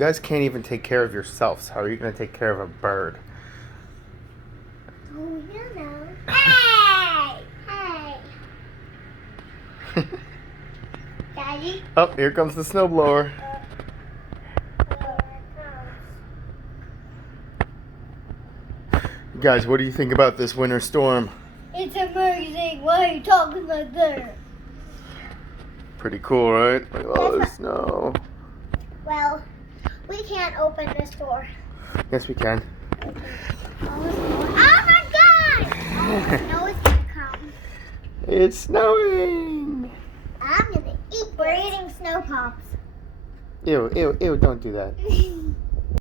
guys can't even take care of yourselves. How are you going to take care of a bird? Oh, you know. Hey! Hey! Daddy? Oh, here comes the snowblower. Guys, what do you think about this winter storm? It's amazing. Why are you talking like that? Pretty cool, right? Look at all this snow. Well, we can't open this door. Yes, we can. Oh my God! Oh, the snow is gonna come. It's snowing. I'm gonna eat. We're eating snow pops. Ew, ew, ew, don't do that.